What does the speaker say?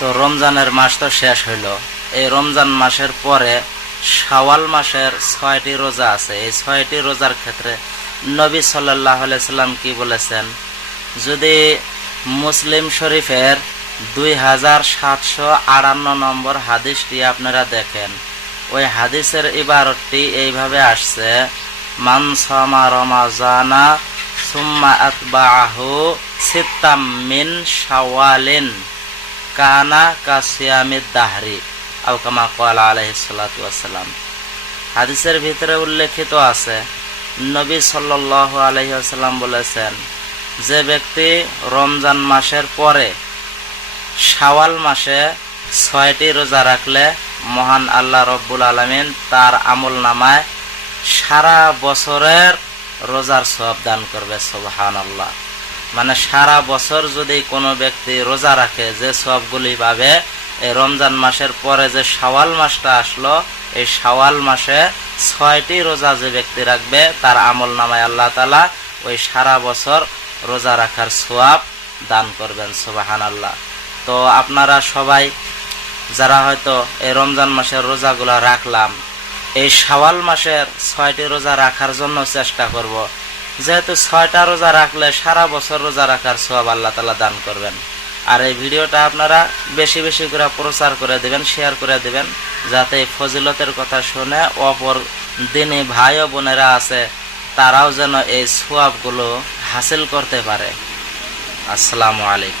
তো রমজানের মাস তো শেষ হইল। এই রমজান মাসের পরে শাওয়াল মাসের ছয়টি রোজা আছে। এই ছয়টি রোজার ক্ষেত্রে নবী সাল্লাহ সাল্লাম কি বলেছেন? যদি মুসলিম শরীফের দুই হাজার সাতশো আটান্ন নম্বর হাদিসটি আপনারা দেখেন। ওই হাদিসের ইবারতটি এইভাবে আসছে, মান সামা রমাজানা সুম্মা কানা কাসিয়ামিদ দাহরি আও কামা কলা আলাইহি সাল্লাতু ওয়াসাল্লাম হাদিসের ভিতরে উল্লেখিত আছে, নবী সাল্লাল্লাহু আলাইহি ওয়াসাল্লাম বলেছেন, যে ব্যক্তি রমজান মাসের পরে শাওয়াল মাসে ছয়টি রোজা রাখলে মহান আল্লাহ রব্বুল আলমিন তার আমল নামায় সারা বছরের রোজার সব দান করবে সোবাহান আল্লাহ মানে সারা বছর যদি কোনো ব্যক্তি রোজা রাখে, যে সবগুলি পাবে এই রমজান মাসের পরে যে শাওয়াল মাসটা আসলো, এই শাওয়াল মাসে ছয়টি রোজা যে ব্যক্তি রাখবে, তার আমল নামায় আল্লাহ তালা ওই সারা বছর রোজা রাখার সোয়াব দান করবেন সোবাহান আল্লাহ তো আপনারা সবাই যারা হয়তো এই রমজান মাসের রোজাগুলো রাখলাম, এই শাওয়াল মাসের ছয়টি রোজা রাখার জন্য চেষ্টা করব। যেহেতু ছয়টা রোজা রাখলে সারা বছর রোজা রাখার সব আল্লাহ তালা দান করবেন। আর এই ভিডিওটা আপনারা বেশি বেশি করে প্রচার করে দেবেন শেয়ার করে দেবেন, যাতে এই ফজিলতের কথা শুনে অপর দিনে ভাই ও বোনেরা আছে, তারাও যেন এই সোয়াবগুলো হাসিল করতে পারে। আসসালামু আলাইকুম।